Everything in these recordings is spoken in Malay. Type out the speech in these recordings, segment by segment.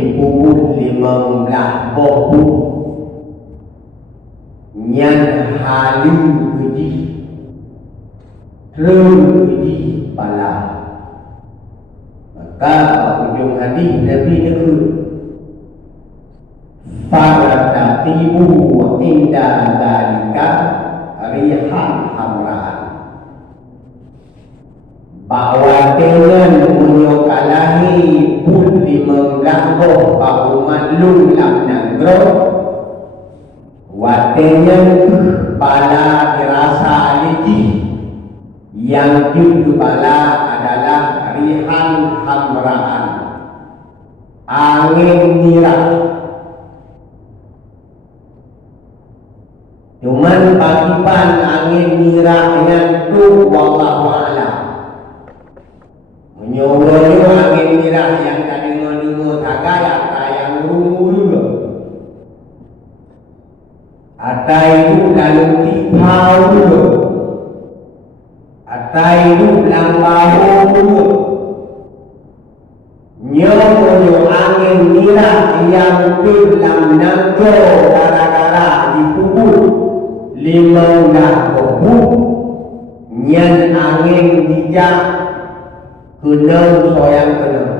dipukul 15 bobu nyan halu keji terus keji pala. Maka ujung hadis Nabi itu faratatibu inda dalika rihan hamraan, bahwa dengan menyokalahi pun di mengganggu bau maklum lam nanggro watenya bala dirasa aliji yang juga bala adalah rihan hamraan, angin nirah. Cuman bagipan angin nirah yang tu wallahu a'lam. Menyuruh angin nirah yang tadi dengar tagay atau yang rumur atau itu lalu tipau dulu, atau itu lambau dulu. Nyonya angin nirah yang dalam nangko gara-gara dipukul 15 bobu nyan angin dijak kenang soyang kenang.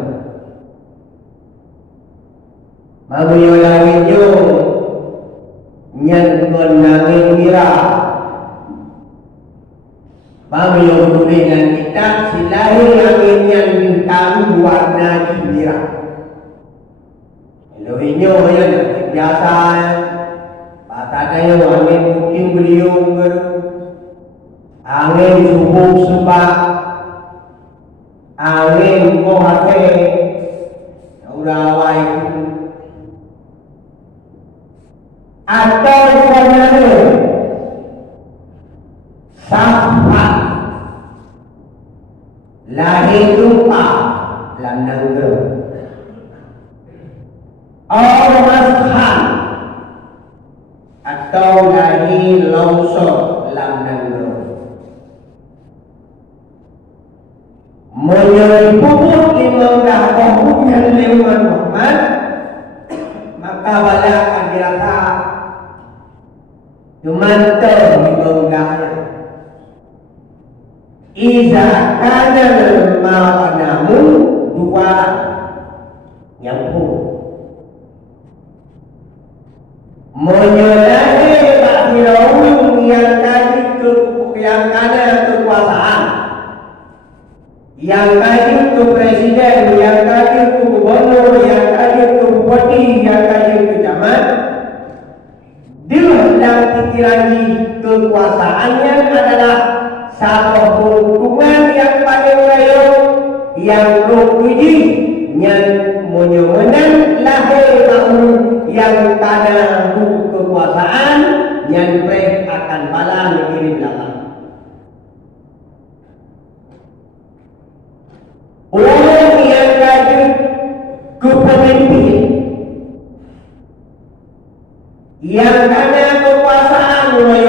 Mabuyo langit yo nyan kenangin mira. Mabuyo tulisan kitab silahi angin nyan bintang warna mira. Elohinyo yan biasa. Patadanya angin mungkin beliung angin subuh sebab angin kohate udah awai atau sebenarnya sahabat lahir lupa landang ger ormashan atau lahir longsor landang ger menyebut 15 bobu yang lewat Muhammad, maka bala akan dirasa cuman terhibungnya. Iza kana ma'anamu dua yang pun menyalahi bakhirahum yang kana kekuasaan, yang tadi itu presiden, yang tadi itu gubernur, yang tadi itu bupati, yang tadi itu camat. Dia dalam pikiran di kekuasaannya adalah satu keuntungan yang paling raya yang rugi yang menyemenang lahir tahun yang tada kekuasaan yang baik akan bala negeri belakang. Orang yang jadi kepemimpin yang ada kekuasaan mulai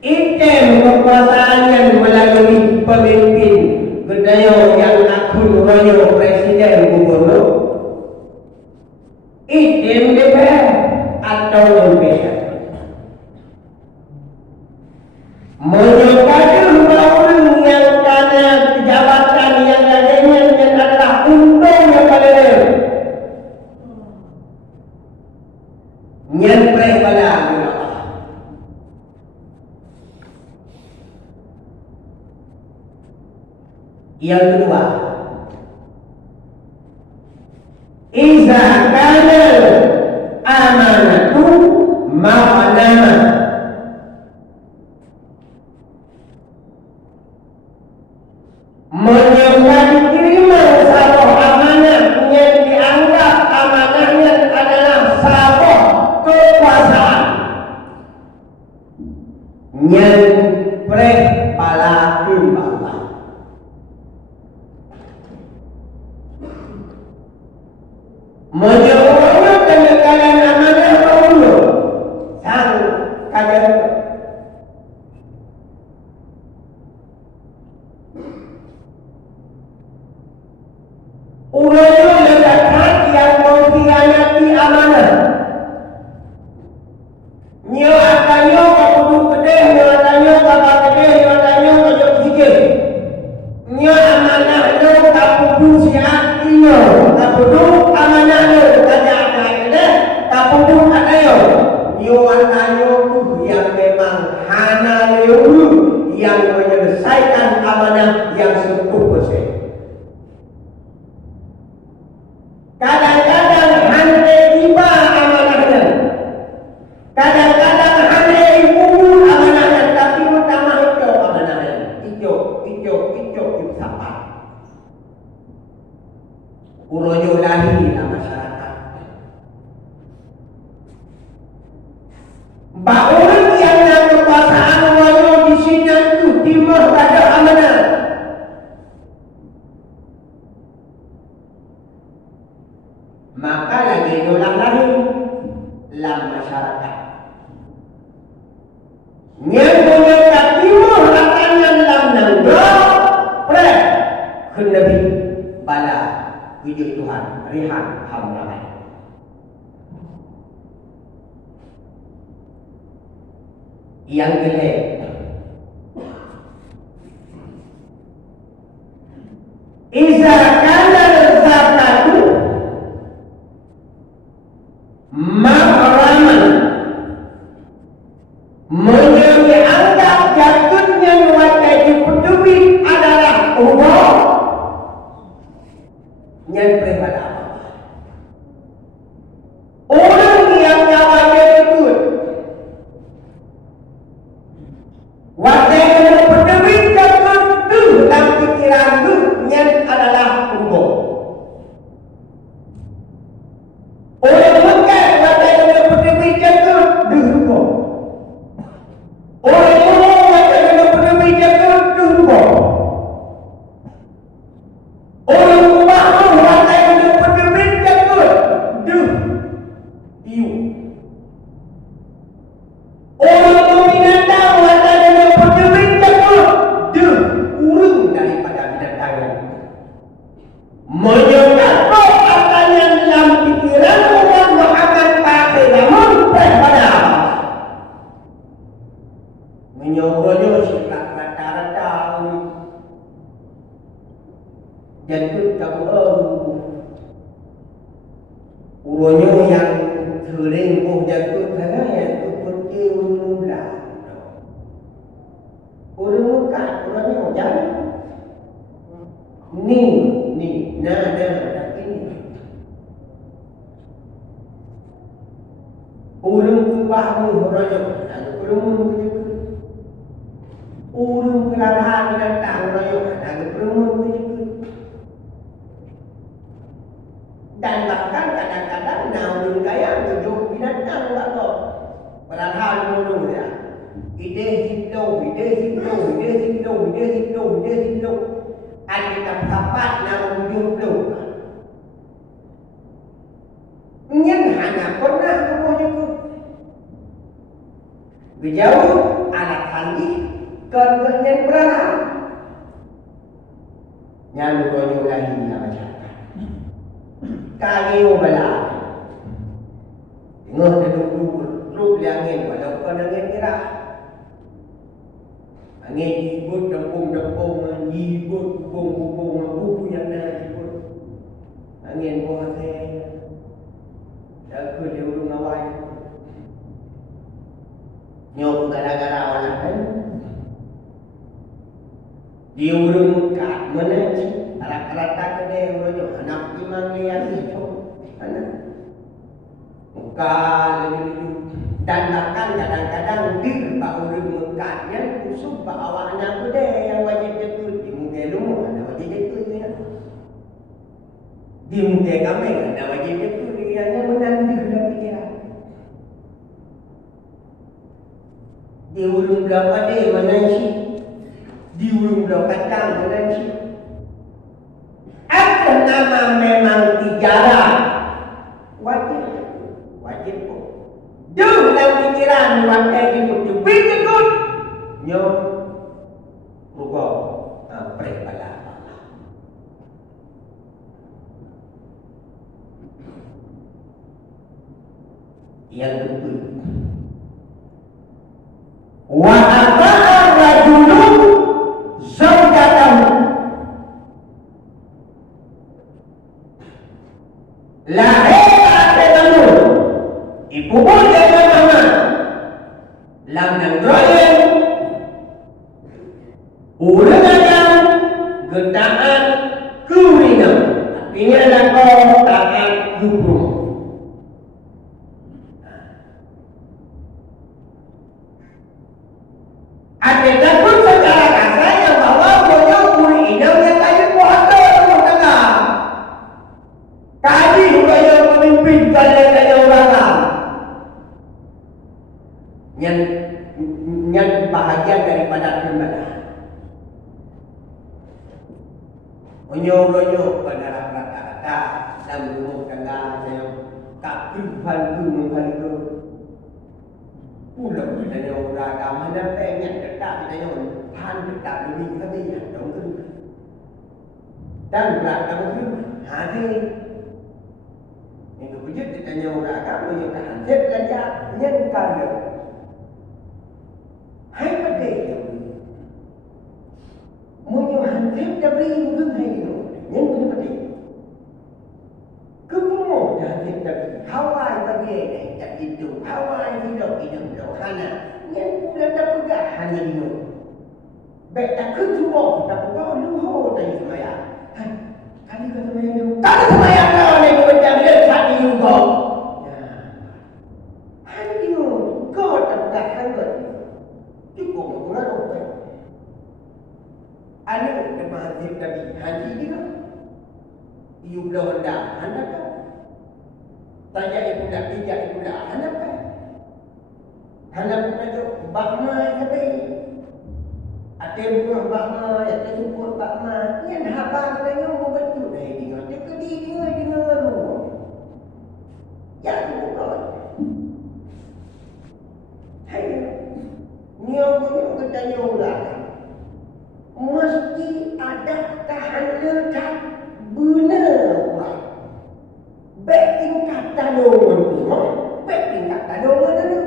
item kekuasaan yang melalui pemimpin gedaya yang akun royo presiden gubernur item DPR atau MPR menyebabkan orang yang karena jabatan yang adanya dan adalah untung yang pada dia yang prevala yang kedua iza kana amanatu ma'anama menyebabkan terima satu amanah yang dianggap amanahnya adalah satu kekuasaan yang prepala bawah menyebabkan kenekalan amanah dahulu sang kader. 15 Urangnya ledakan yang mengkhianati amanah. Nyo akanyo kapuduk pedih, nyo akanyo kapal pedih, nyo akanyo kajok sikit. Nyo amanah nyo kapuduk siap inyo, kapuduk amanah nyo kajak pedih, kapuduk akanyo. Nyo akanyo yang memang hana lewu yang menyelesaikan amanah yang 100%. Kadang-kadang hande tiba amanahnya, kadang-kadang hande ibu amanahnya, tapi utama hijau amanahnya, hijau sampai. Uroyo lahi lah masyarakat. Orang yang kekuasaan uroyo di sini itu timur pada amanah. Maka lagi orang lain dalam masyarakat. Yang punya timur katanya dalam nanggap, prek kenabi bala wujud Tuhan rihan hamramai. Yang kedua, iza kana zakatu mahraman menganggap jatuhnya wajib peduli adalah umur yang berbeda. Orang yang nyawanya ikut wajib peduli jatuh itu dalam pikiran itu yang adalah umur. Orang mungkin wajib peduli jatuh dulu. Orang wajib peduli jatuh dulu. Orang bahu wajib peduli jatuh dulu. Orang binatang wajib peduli jatuh dulu. Urung daripada binatang. Menyebabkan katanya dalam pikiran orang Muhammad pakai namun pada apa? Menyokongnya sikap rata-rata jatuh kamu uronya yang sering jatuh sana yang seperti ulah orang muka orangnya jangan ni nah ini orang tuamu orangnya orang kelarahan datang orangnya ada perempuan dan bahkan kadang-kadang namun kaya tujuh binatang atau peralahan dulu ya. Ide hidup. Ada tempat namun hidup. Nyen hanya pernah juga. Berjauh alat canggih kerjanya peralahan. Yang berjauh lagi macam kali ubala tengok duduk angin walaupun angin merah angin jibut dempung jibut bubung buku yang nak jibut angin buah teh aku dia urung awal nyok gara-gara olah kan dia urung kat mana rata-rata kedai urung anak imam lihat itu anak muka dan bahkan kadang-kadang dir pak urung mekatnya kusuk pak awaknya kedai yang wajib jatuh di muka rumah ada wajib jatuh ya di muka kami ada wajib jatuh dia hanya menanti dalam pikiran di urung berapa dia menanti di urung berapa kacang menanti nama memang tijarah wajib dalam pikiran wajib itu pikir nyo rugo prepala Yang kedua, wa ata'a rajulun zawjatahu lahir akhiranu ibu boleh mana lam nanggoyen ulangan getaan kuwina artinya lakon taat hukum. Ada takut secara kasarnya bahwa beliau inangnya tadi kuasa rumah tangga. Tadi beliau memimpin kalian orang yang bahagian daripada kebenaran. Menyuruh pada rata-rata dalam rumah tangga yang tak kehidupan itu. Pulang kita orang agama dan pengen tetap kita orang han tetap demi kami dong tu. Dan belakang itu hadir. Itu wujud kita orang agama yang tahan saja yang kaya. Hai pada Munyo hadir tapi belum hai itu. Yang punya pada. Kemudian hadir tapi Hawaii bagi tak itu Hawaii hidup hana yang pula tak pegang hanya itu baik tak ketua tak pegang luho tadi semaya kali kata semaya itu tak ada semaya kau ni macam dia tadi juga hanya itu kau tak pegang hanya cukup kurang apa ada kemahasib tadi hanya itu iu belum dah anda kau tanya ibu dah, pijak ibu dah, anak kan? Anak pun ada bakma tapi ada buah bakma, ada buah bakma. Yang habang tanya mau betul dah ini. Dia kedi dia lalu. Ya tu bukan. Hai, niau kita niau lah. Mesti ada tahan lekat benar orang. Baking kata doang tu, baking kata doang tu.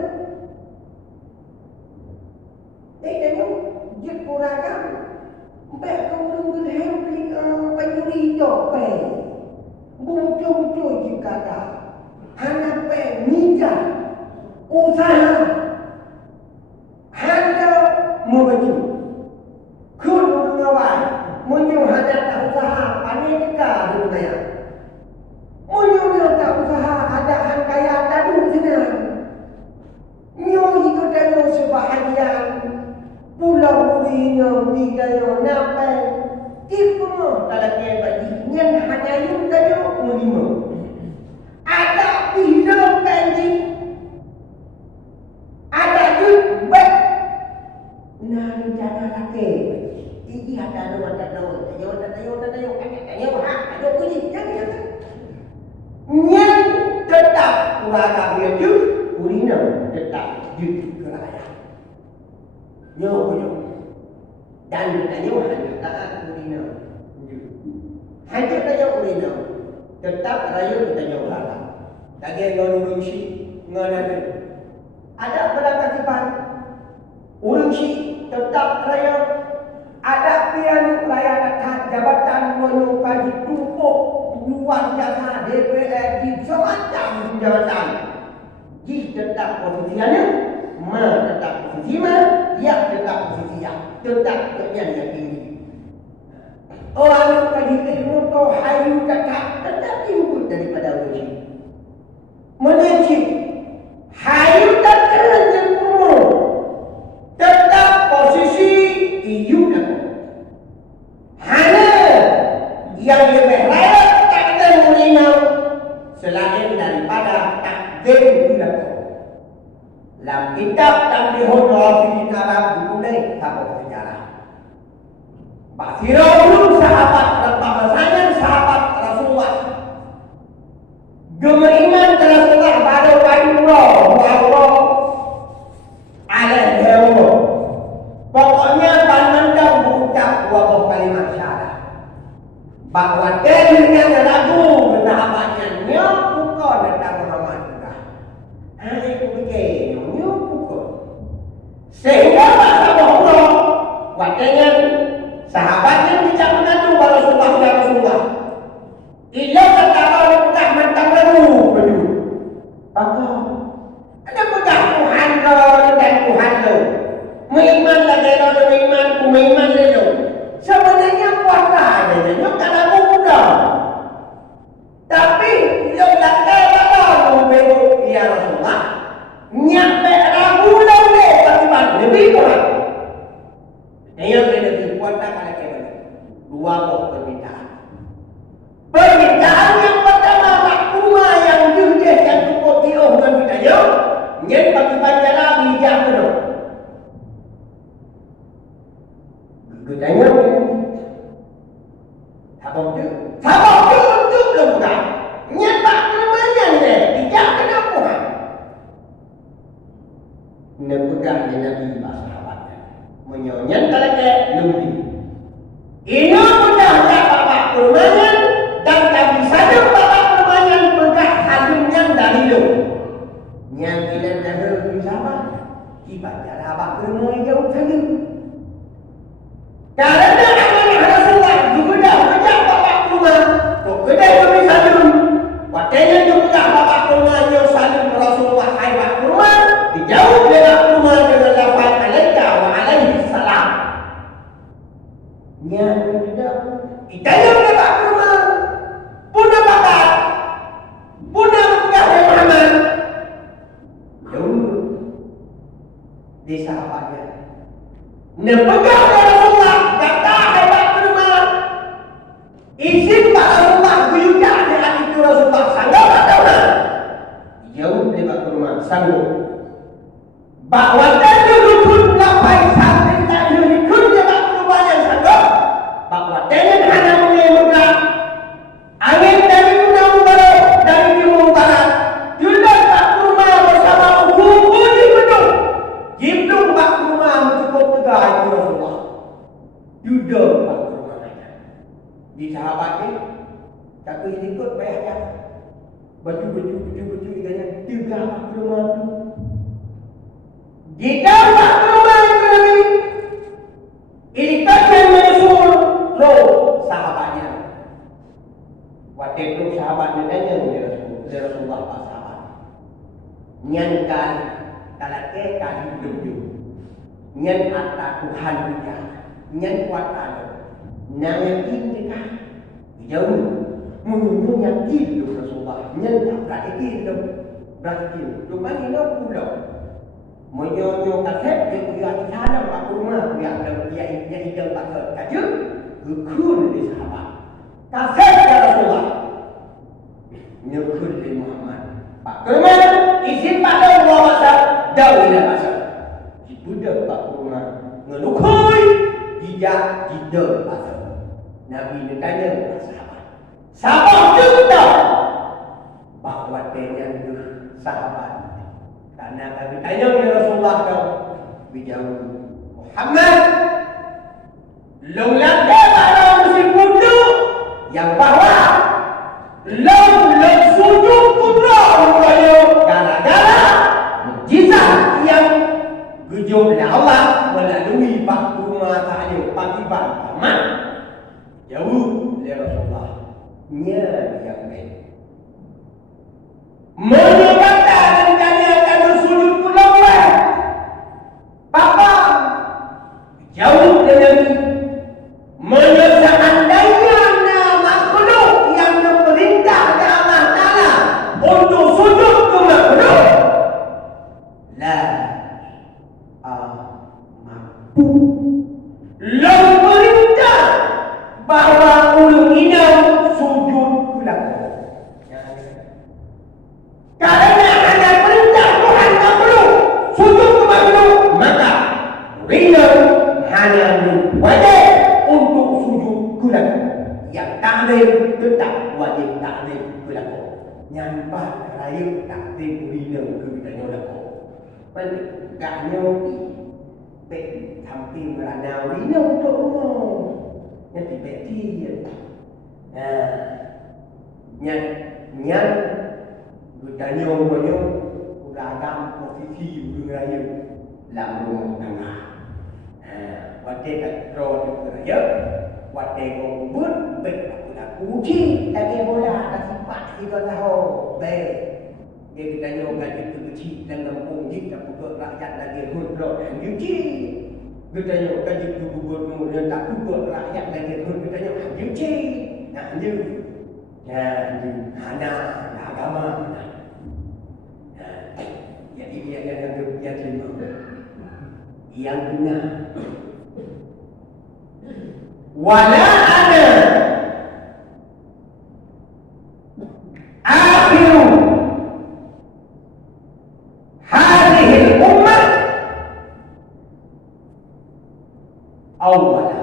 Tengok, dia kurang. Baik kau belum berhenti pencuri topeng. Buncung jika dah. Hanya penija usaha. Hanya membaju. Kun mengawal, menyuhada usaha panika dunia. Munyo tak usaha ada kaya tadu senang. Nyo itu tadu sebahagian pulau burinya bidaya napai. Ibu tak ada bagi yang hanya yang tadu mulimo. Ada pilau kanji. Ada juga. Nah cara laki. Ini ada dua tayo. Ada kunci jangan. Yang tetap kurang dia tu, urina tetap di kerajaan. Nyo. Dan nyo hanya taat urina. Hanya tayo urina. Tetap rayu kita nyo lala. Lagi ngurung si ngana. Ada berapa tipan? Urung si tetap rayu. Ada pian raya dekat jabatan menyukai tumpuk luar jasa DPR di semacam jabatan. Jika tetap posisinya, tetap posisinya, ya tetap posisinya, tetap terjadi ini. Orang kaji ilmu tu hayu tetap input daripada uji. Menuju hayu tak terjadi tetap posisi iu dan hanya yang lebih layak takdir mulinau selain daripada takdir dilakukan. Dalam kitab Tamrihul Ghafilin Arab dimulai sama sejarah. Basirul sahabat bahasanya sahabat Rasulullah. Gemaiman Rasulullah baru Allah alaihi wa pokoknya pandang mengucap dua kalimat syahadat bahwa dirinya ragu sahabatnya bukan tentang Muhammad juga Hai ku fikir nyonya pukul. Sehingga Pak Allah wakilnya sahabatnya tidak mengadu Rasulullah ya Rasulullah. Ila kata Allah mentang lalu berdua. Maka ada pegang Tuhan lo dan Tuhan lo. Mengiman lagi lo dan mengiman ku mengiman lo. Sebenarnya kuasa aja, nyok tak ada mudah. Tapi lo tak kaya lo bego ya Rasulullah. Nyampe ragu lo deh bagaimana lebih kurang. Yang lebih kuat tak ada kaya dua kok permintaan. Permintaan yang pertama makuma yang jujur yang cukup diom dan bidanya. Yang bagi baca lagi dia penuh. Gudanya Sabok tu untuk lemah. Nyepak kelemahannya ni tidak kena Tuhan. Nepegang dia Nabi sahabatnya. Menyonyan talaga lebih. Ina mudah bapak kelemahannya dan tak bisa bapak kelemahannya pegang halimnya dari lu. Yang tidak ada sahabat. Kibat cara bapak kelemahannya jauh saja. Karena anak Rasulullah juga kerja bapak rumah. Tu kedai kami salam. Wakilnya juga bapak rumah yang salam Rasulullah hai bapak rumah. Dijauh dari rumah dengan lafaz alaika wa alaihi salam. Nya tidak. Idayah bapak rumah. Puna bakat. Puna Muhammad Muhammad. Jauh di sahabatnya. Nepegang Rasulullah kata hebat rumah. Izin Pak Rasulullah buyuka dengan itu Rasulullah sanggup atau tak? Jauh dari Pak rumah sanggup. Bahawa tadi rukun lapai sampai tak rukun dia Pak rumah yang sanggup. Bahawa dengan hanya mengemuka angin dari gunung barat dari timur barat. Juga Pak rumah bersama kubu di bedung. Jiblung Pak rumah cukup tegak itu Rasulullah. Juga Pak rumah di sahabatnya tak ikut bayar baju iganya tiga Pak rumah tu. Jika Pak rumah itu Nabi ikatkan menyusul lo sahabatnya. Waktu itu sahabatnya tanya Rasulullah Pak sahabat. Nyankan kalau kali hidup nyan atas Tuhan kita nyan kuatan nang yang kita jauh menunjuk yang hidup Rasulullah nyan tak berarti hidup cuma ini pulau menyonyo kaset yang dia di sana Pak rumah yang dia hidup tak kaji gukun di sahabat kaset ya Rasulullah nyukun di Muhammad Pak rumah izin pada Allah jauh dah pasal. Budak Pak rumah ngelukui tidak pasal. Nabi ditanya sahabat. Sahabat juga bahawa dia itu sahabat. Karena kami tanya ya Rasulullah kau bijau Muhammad long lada pada musim muda yang bahawa long sujud putra rupanya gara-gara mukjizat yang gejolak Allah melalui Pak rumah saya pakiban tamat jauh dari Rasulullah nya yang baik menyebabkan rencana akan bersujud pulang Papa jauh dari seandainya makhluk yang memerintah Allah Ta'ala untuk sujud ke makhluk la mampu lalu perintah bahawa ulung inau sujud kulak karena hanya perintah Tuhan makhluk sujud ke makhluk maka inau hanya wajib untuk sujud kulak yang taklim tetap wajib taklim kulak nyampak raya taklim inau kebidanya ulak gaknya hampir beranau ini untuk umum yang tiba-tiba nyat gudanya umumnya dagang posisi ujung raya lalu tengah. Waktu kat draw di raya, waktu ngubur baik aku uji lagi bola tak sempat kita tahu baik. Dia kita nyoba gaji kecil dan kampung jika pukul rakyat lagi hudro uji. Kita nyoba gaji gubernur dan tak pukul rakyat lagi hudro kita nyoba uji. Nah ni, hana agama. Jadi dia yang terima. Yang benar. Wala ada akhiru hadhihi ummah awwala.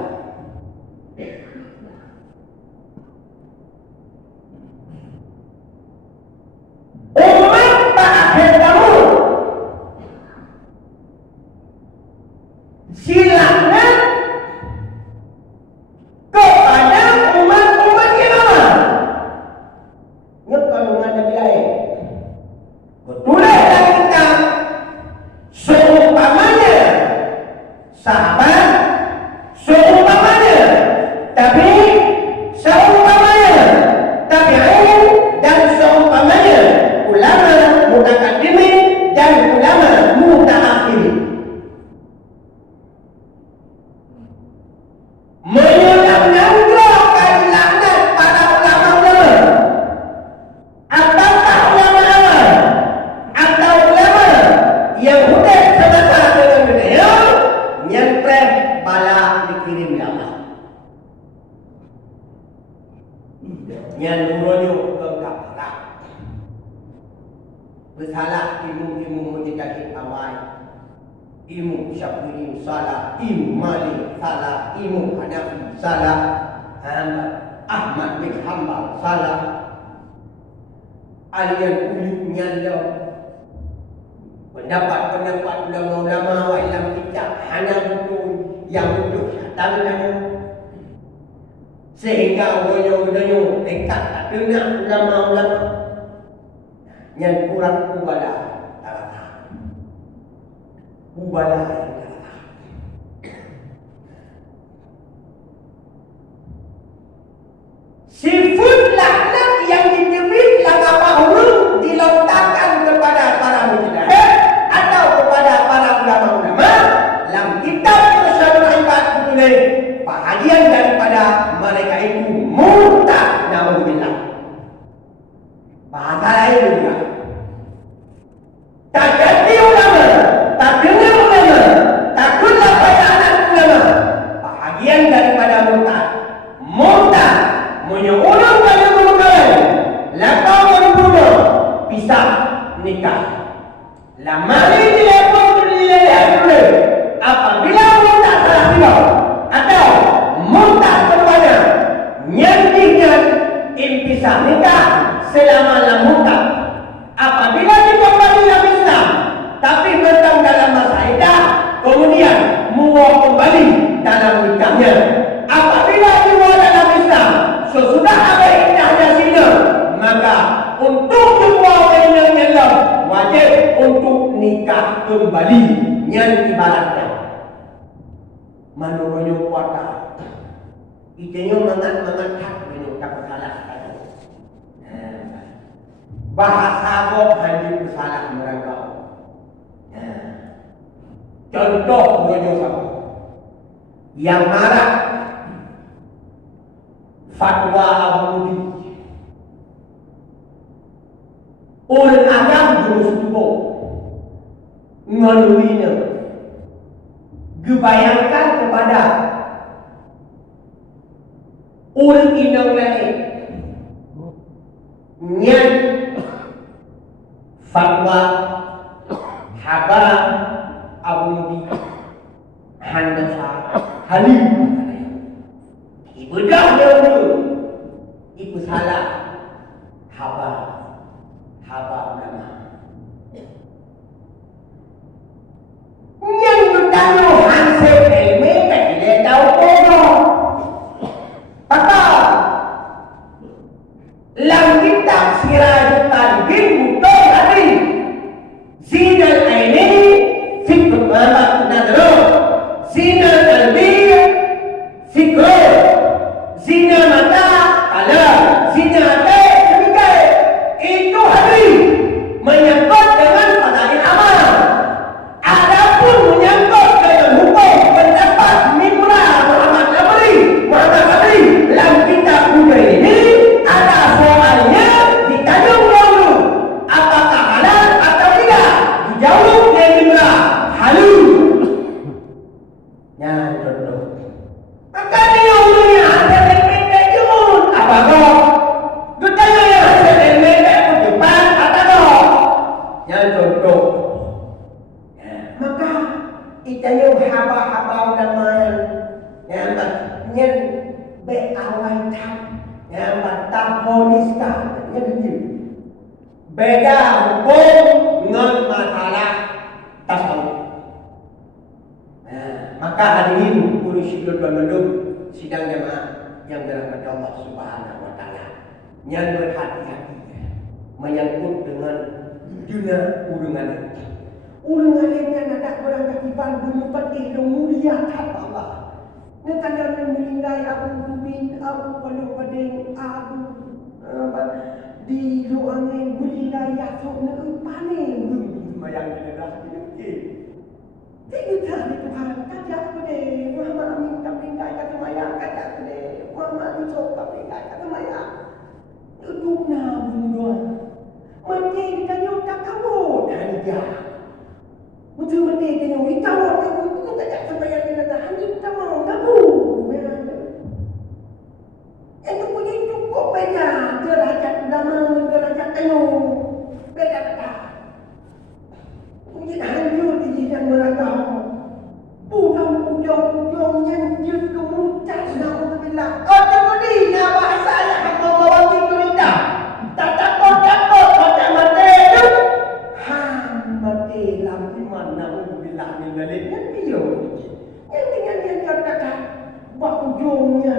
Umat terakhir kamu silakan kepada umat-umat yang lama. Kalau umat Nabi lain, tulislah kita seumpamanya sahabat, seumpamanya tapi seumpamanya tabi'in dan seumpamanya ulama mutaqaddimin dan ulama mutaakhirin. Menanggungkan laknat para ulama-ulama ataukah ulama-ulama atau ulama yang sudah semasa dengan dunia nyerpreh bala dikirim Allah yang nuronyo ke kaparak bersalah ilmu-ilmu mujizat awal. Ilmu Syafi'i salah, ilmu Malik salah, ilmu Hanafi salah, Ahmad bin Hanbal salah. Alian uyuknya dia pendapat-pendapat ulama-ulama dalam kitab Hanafi yang betul datangnya sehingga ulama-ulama dekat tak dengar ulama-ulama yang kurang ubala. Ubala sifat laknat yang diberi langkah hulu dilontarkan kepada para mujtahid atau kepada para ulama-ulama dalam kitab Irsyadul Ibad ditulis bahagian daripada mereka itu murtad naudzubillah. Bahasa lain juga tak jadi ulama, tak dengar ulama, takutlah pada anak ulama. Bahagian daripada murtad. Murtad menyuruh pada guru-guru, lakau guru-guru, pisah nikah. Lamari telepon dilihat dulu. Apabila murtad salah pilih atau murtad kepada nyanyikan impisah nikah selama murtad. Apabila dikembali dalam Islam tapi tentang dalam masa iddah kemudian muak kembali dalam nikahnya. Apabila muak dalam Islam sesudah ada iddahnya zina, maka untuk semua orang yang wajib untuk nikah kembali. Yang ibaratnya menurutnya kuasa itanya mangat-mangat hak menurut tak bersalah. Bahasa kok hanya bersalah mereka. Contoh menurutnya siapa yang marah fatwa Abu Mudi ulun agam jurus tubuh ngaluinya gebayangkan kepada ulun inang lain nyan fatwa haba Abu Mudi Handafa Halim ibadah dia ibu salah haba ulama yang bertanya hansel ilmi dia tahu bodoh apa dalam kitab Siraj niatnya demikian. Itu hari menyangkut dengan fadail amal. Adapun menyangkut dengan hukum pendapat Mimra Muhammad Sabri dalam kitab Buddha ini ada soalnya ditanya dulu apakah halal atau tidak. Dijawab oleh Mimra halal. Ya contoh. Maka dia umumnya ada pendek jun apa kok? Ditanya yang ada pendek pun depan atau kok? Ya contoh. Maka itanya haba-haba ulamayan yang nyen be awal tak yang tak poliskan yang beda hukum dengan masalah tasawuf. Maka hari ini guru syukur bermendung sidang jemaah yang dirahmati Allah Subhanahu wa taala yang berhati-hati menyangkut dengan dunia urungan. Urungan yang nak berangkatiban bunyi peti dan mulia tak Allah. Nekadang menilai Abu Bin Abu Palu Pading Abu di luangin wilayah sok paning bayang jelas ini. Tiga hari Tuhan kajak pada Muhammad Amin kapingkai kata maya kajak pada Muhammad Yusuf kapingkai kata maya. Duduk na bunuh. Mati ditanya tak kawat hanja. Betul mati ditanya hitawat aku kajak sampai yang kata hanya kita mau kamu. Itu punya cukup beda derajat zaman derajat tengok beda beda. Punya hancur di dan meragam. Bukan ujung-ujung yang jut kemuncak na'udzubillah. Oh tadi nak bahasa yang membawa kita. Tak takut pada mati itu. Mati lampu mana na'udzubillah min daliknya dia. Yang tinggal dia kata buat ujungnya.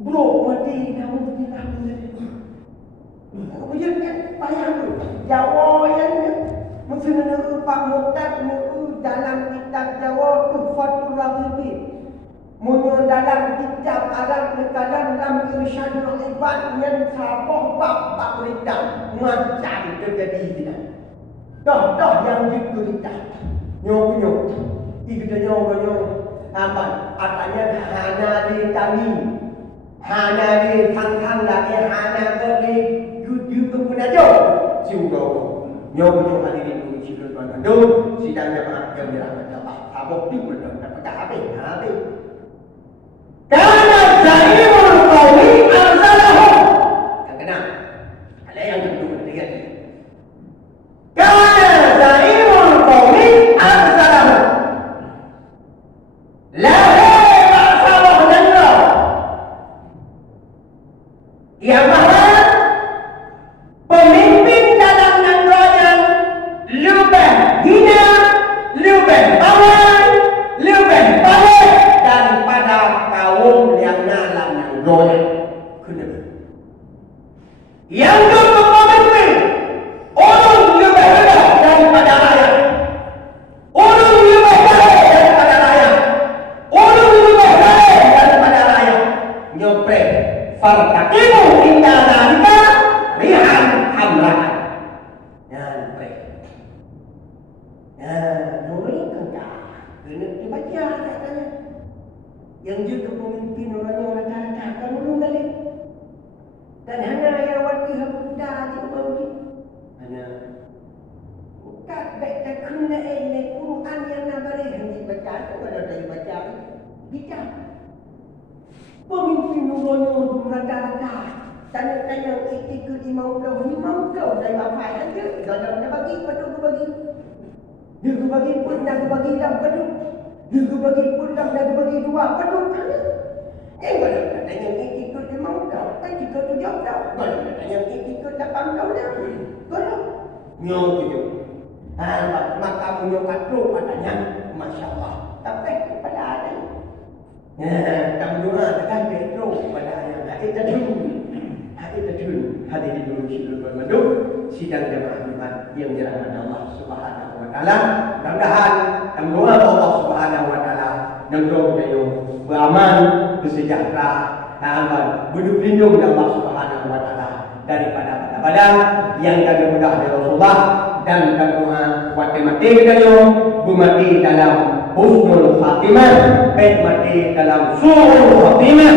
Bro mati na'udzubillah min daliknya. Ujungnya payah tu. Jawa yang maksudnya Pak Muqtad dalam kitab Jawa Tuhfatul Raghibin. Munyo dalam kitab Arab Nekadan dalam Irsyadul Ibad yang sabah bab riddah macam terjadi tidak. Dah yang dituliskan. Nyok. Kita nyok apa? Artinya hana di kami. Hana di tang lagi hana di YouTube kemudian Siudo. Nyok hadirin Syukur Bandung sidang jemaah yang dirahmati Allah. Sabuk di betul dapat habis. Karena zalimul qaumi arzalahum. Yang kena. Ada yang kedua lihat. Karena zalimul qaumi arzalahum. La ba'sawah dengar. Yang mana pemimpin dalam nandrayan lebih hina, lebih bawah daripada kaum yang dalam nandrayan. Kenapa? Yang kedua pemimpin orang lebih rendah daripada rakyat. Orang lebih baik daripada rakyat. Orang lebih baik daripada rakyat. Nyopre fartaqimu inda zalika rihan hamrah. Kena dibaca katanya. Yang juga pemimpin orang rata-rata kamu belum kali. Dan hanya yang waktu Buddha di pemimpin. Hanya bukan baik tak kena Quran yang nak beri hendak baca tu kalau dah baca bincang. Pemimpin orang rata-rata tanya ikut imam kau dari apa aja. Dalam dah bagi penuh bagi. Dia bagi pun dah bagi dalam penuh. Dia bagi pun dah bagi dua penuh. Kalau katanya ikut imam kau, kan jika tu jauh dah. Kalau katanya ikut depan kau dah. Kalau nyok. Maka punya katru katanya, Masya Allah. Tapi pada ada. Kamu doa tekan Petro pada ayat. Hati terjun. Hadirin dulu Syukur Bandung sidang jemaah Jumat yang dirahmati Allah Subhanahu wa taala. Mudah-mudahan kamu doa Allah Subhanahu wa taala dan doa kita beramal bersejahtera dan berlindung dari Allah Subhanahu wa taala. daripada pada yang kami mudah dari Rasulullah, dan kami mati kayo bumati dalam husnul khatimah, baik mati dalam su'ul khatimah.